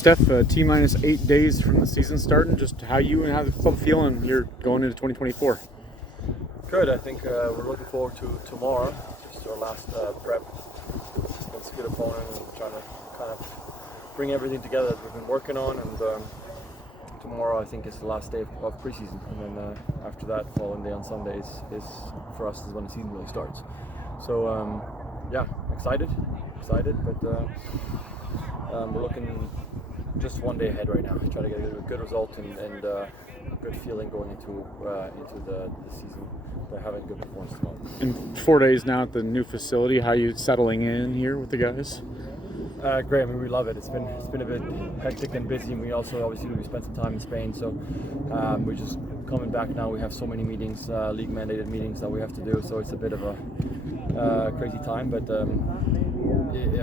Steph, T-minus 8 days from the season starting. Just how you and how the club feeling you're going into 2024? Good. I think we're looking forward to tomorrow. Just our last prep against a good opponent, and trying to kind of bring everything together that we've been working on. And tomorrow, I think, is the last day of preseason, and then after that, following day on Sundays is for us is when the season really starts. So yeah, excited, but we're looking just one day ahead right now. Try to get a good result and good feeling going into the season. They're having a good performance tomorrow. In 4 days now at the new facility, how are you settling in here with the guys? Great. I mean, we love it. It's been a bit hectic and busy, and we also obviously we spent some time in Spain, so we're just coming back now. We have so many meetings, league mandated meetings that we have to do, so it's a bit of a crazy time. But I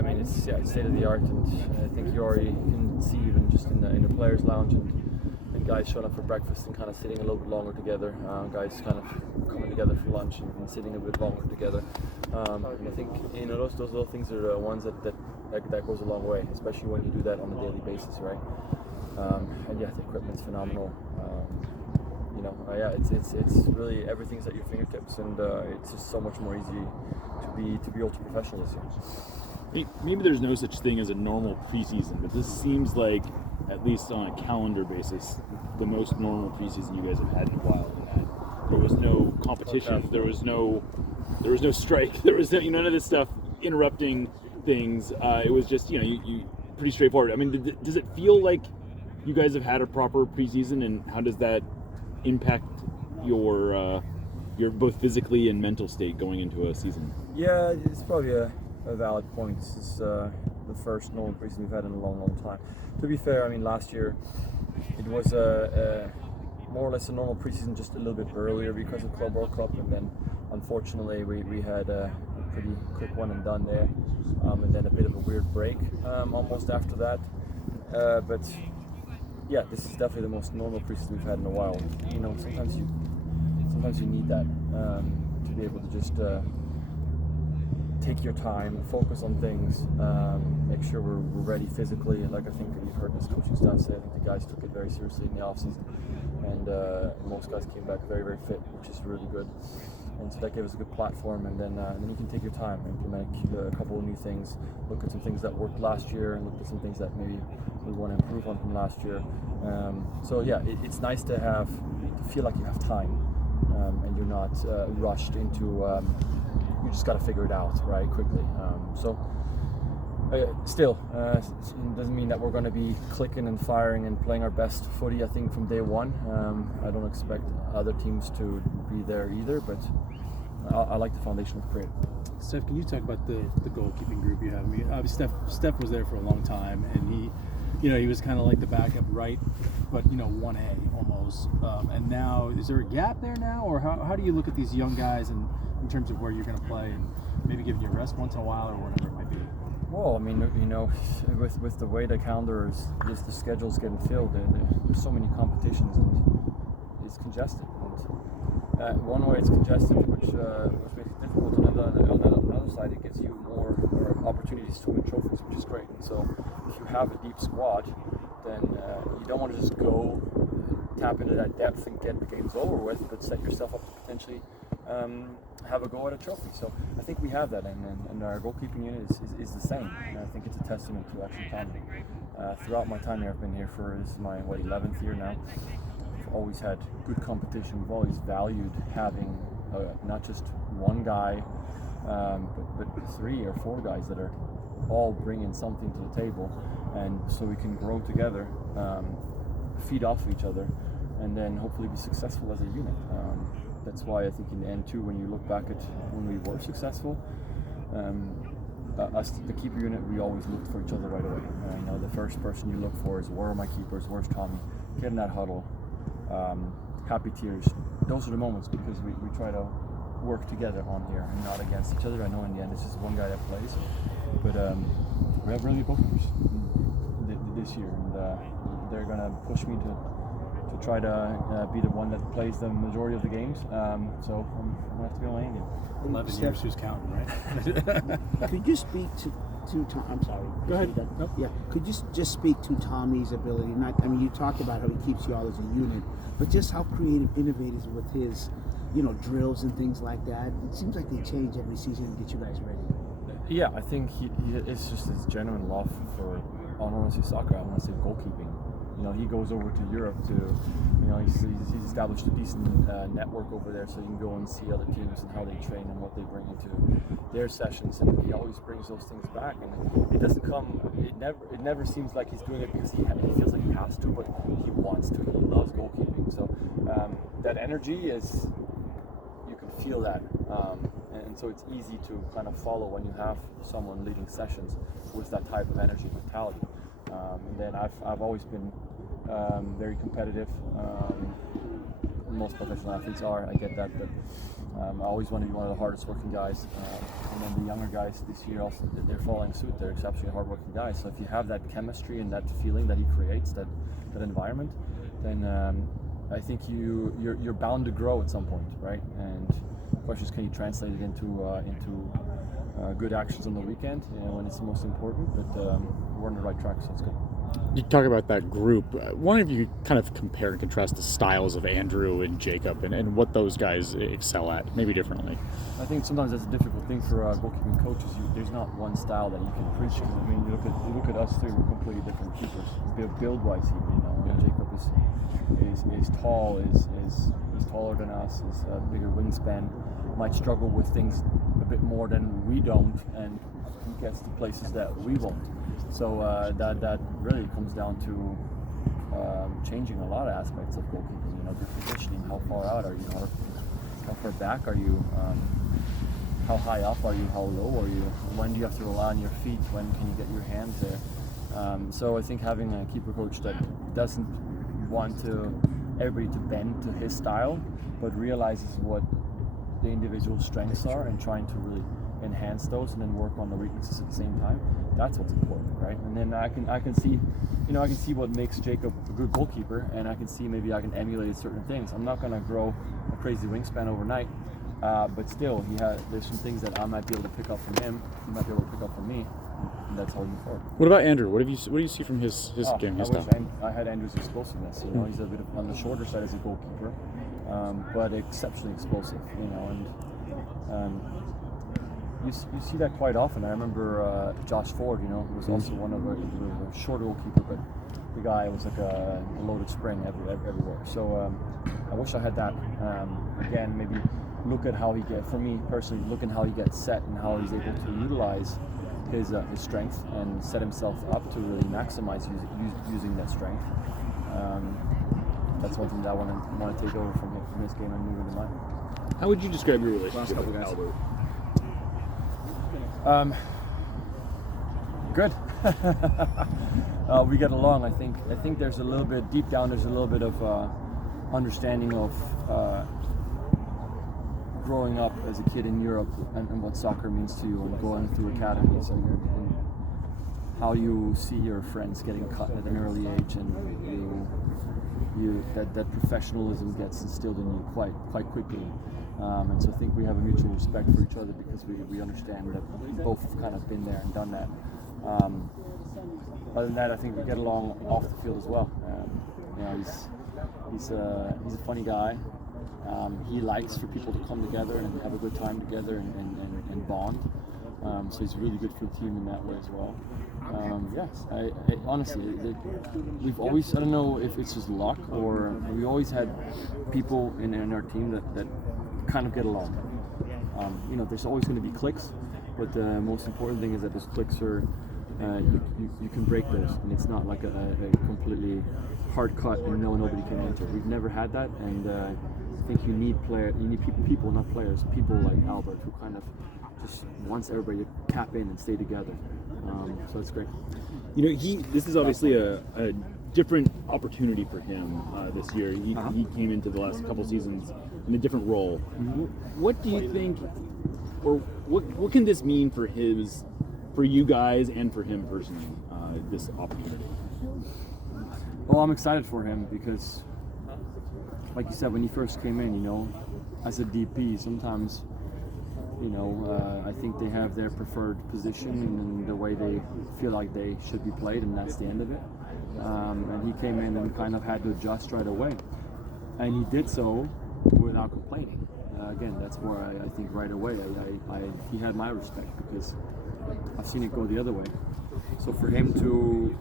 mean, it's state of the art, and I think you already can see even just in the players' lounge and guys showing up for breakfast and kind of sitting a little bit longer together. Guys kind of coming together for lunch and sitting a bit longer together. And I think those little things are the ones that goes a long way, especially when you do that on a daily basis, right? And yeah, the equipment's phenomenal. It's really everything's at your fingertips, and it's just so much more easy to be ultra professional this year. Maybe there's no such thing as a normal preseason, but this seems like, at least on a calendar basis, the most normal preseason you guys have had in a while. In that there was no competition, there was no strike, there was none of this stuff interrupting things. It was just you pretty straightforward. I mean, does it feel like you guys have had a proper preseason, and how does that impact your both physically and mental state going into a season? Yeah, it's probably a valid point. This is the first normal preseason we've had in a long time. To be fair, I mean, last year it was more or less a normal preseason, just a little bit earlier because of Club World Cup, and then unfortunately we had a pretty quick one and done there, and then a bit of a weird break almost after that. But yeah, this is definitely the most normal preseason we've had in a while. Sometimes you need that to be able to just take your time, focus on things, make sure we're ready physically. And like I think you've heard this coaching staff say, I think the guys took it very seriously in the offseason, and most guys came back very, very fit, which is really good. And so that gave us a good platform, and then you can take your time, implement a couple of new things, look at some things that worked last year, and look at some things that maybe we want to improve on from last year. So yeah, it's nice to feel like you have time, and you're not rushed into. You just got to figure it out right quickly. Still, it doesn't mean that we're going to be clicking and firing and playing our best footy, I think, from day one. I don't expect other teams to be there either, but I like the foundation we've created. Steph, can you talk about the goalkeeping group you have? I mean, obviously Steph was there for a long time, and he was kind of like the backup right, but 1A almost. And now, is there a gap there now, or how do you look at these young guys in terms of where you're going to play, and maybe giving you a rest once in a while or whatever it might be? Well, I mean, with the way the calendar is the schedule's getting filled, there's so many competitions, and it's congested. And one way it's congested, which makes it difficult. On the other side, it gives you more opportunities to win trophies, which is great. And so, if you have a deep squad, then you don't want to just go tap into that depth and get the games over with, but set yourself up to potentially have a go at a trophy. So I think we have that, and our goalkeeping unit is the same. And I think it's a testament to actually Tommy. Throughout my time here, I've been here for this is my 11th year now. We've always had good competition. We've always valued having not just one guy, but 3 or 4 guys that are all bringing something to the table, and so we can grow together, feed off of each other, and then hopefully be successful as a unit. That's why I think in the end too, when you look back at when we were successful, us, the keeper unit, we always looked for each other right away. The first person you look for is, where are my keepers, where's Tommy? Get in that huddle, happy tears. Those are the moments, because we try to work together on here and not against each other. I know in the end it's just one guy that plays, but we have really good goalkeepers this year, and they're going to push me to try to be the one that plays the majority of the games. So I'm going to have to be on my A game. 11 years, who's counting, right? Could you speak to Tom? I'm sorry. Go ahead. Nope. Yeah. Could you just speak to Tommy's ability? You talked about how he keeps you all as a unit, but just how creative, innovative with his, drills and things like that. It seems like they change every season to get you guys ready. Yeah, I think it's just his genuine love for, I don't want to say soccer, I want to say goalkeeping. He goes over to Europe to, he's established a decent network over there, so you can go and see other teams and how they train and what they bring into their sessions, and he always brings those things back. And it doesn't come, it never seems like he's doing it because he feels like he has to, but he wants to. He loves goalkeeping, so that energy is, you can feel that, and so it's easy to kind of follow when you have someone leading sessions with that type of energy and mentality. And then I've always been very competitive. Most professional athletes are, I get that, but I always want to be one of the hardest working guys. And then the younger guys this year also, they're following suit. They're exceptionally hardworking guys. So if you have that chemistry and that feeling that he creates, that environment, then I think you're bound to grow at some point, right? And the question is, can you translate it into good actions on the weekend, when it's the most important? But we're on the right track, so it's good. You talk about that group. One of you kind of compare and contrast the styles of Andrew and Jacob and what those guys excel at, maybe differently. I think sometimes that's a difficult thing for goalkeeping coaches. There's not one style that you can preach. I mean, you look at us three, we're completely different keepers. Build-wise, even. Jacob is tall, is taller than us, is a bigger wingspan. Might struggle with things a bit more than we don't, and he gets to places that we won't. So that really comes down to changing a lot of aspects of goalkeeping. Your positioning, how far out are you, how far back are you, how high up are you, how low are you, when do you have to rely on your feet, when can you get your hands there. So I think having a keeper coach that doesn't want everybody to bend to his style, but realizes what the individual strengths are and trying to really enhance those and then work on the weaknesses at the same time. That's what's important, right? And then I can see what makes Jacob a good goalkeeper, and I can see maybe I can emulate certain things. I'm not going to grow a crazy wingspan overnight, but still, there's some things that I might be able to pick up from him. He might be able to pick up from me, and that's how we move forward. What about Andrew? What do you see from his game, his style? I had Andrew's explosiveness. He's a bit on the shorter side as a goalkeeper, but exceptionally explosive. And you see that quite often. I remember Josh Ford, who was also one of a short goalkeeper, but the guy was like a loaded spring everywhere. So I wish I had that. Again, maybe look at how for me personally, look at how he gets set and how he's able to utilize his strength and set himself up to really maximize using that strength. That's one thing that I want to take over from this game and move into mine. How would you describe your relationship with Albert? Good. We get along. I think there's a little bit deep down. There's a little bit of understanding of growing up as a kid in Europe and what soccer means to you, and going through academies and how you see your friends getting cut at an early age, and that professionalism gets instilled in you quite quickly. And so I think we have a mutual respect for each other because we understand that we both have kind of been there and done that. Other than that, I think we get along off the field as well. He's a funny guy. He likes for people to come together and have a good time together and bond. So he's really good for the team in that way as well. Yes, I honestly, we've always, I don't know if it's just luck or we always had people in our team that kind of get along. There's always going to be cliques, but the most important thing is that those cliques are, you can break those, and it's not like a completely hard cut and nobody can enter. We've never had that, and I think you need people, not players, people like Albert who kind of just wants everybody to cap in and stay together. So it's great. This is obviously a different opportunity for him this year. He came into the last couple seasons in a different role. Mm-hmm. What do you think, or what can this mean for you guys and for him personally, this opportunity? Well, I'm excited for him because, like you said, when he first came in, as a DP, sometimes I think they have their preferred position and the way they feel like they should be played, and that's the end of it. And he came in and kind of had to adjust right away, and he did so without complaining. Again, that's where I think right away he had my respect, because I've seen it go the other way. So for him to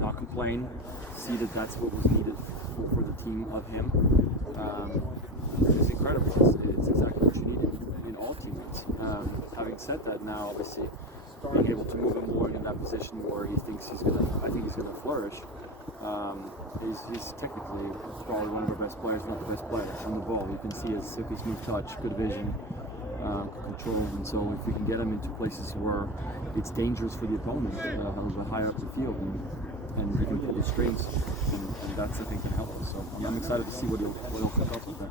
not complain, see that that's what was needed for the team of him, is incredible. It's exactly what you need in all teammates. Having said that, now obviously being able to move him more in that position where he thinks I think he's gonna flourish. He's technically probably one of our best players, not the best player on the ball. You can see his smooth touch, good vision, control, and so if we can get him into places where it's dangerous for the opponent, a little bit higher up the field, and he can pull the strings, and that's I think can help us. So I'm excited to see what he'll cook up with that.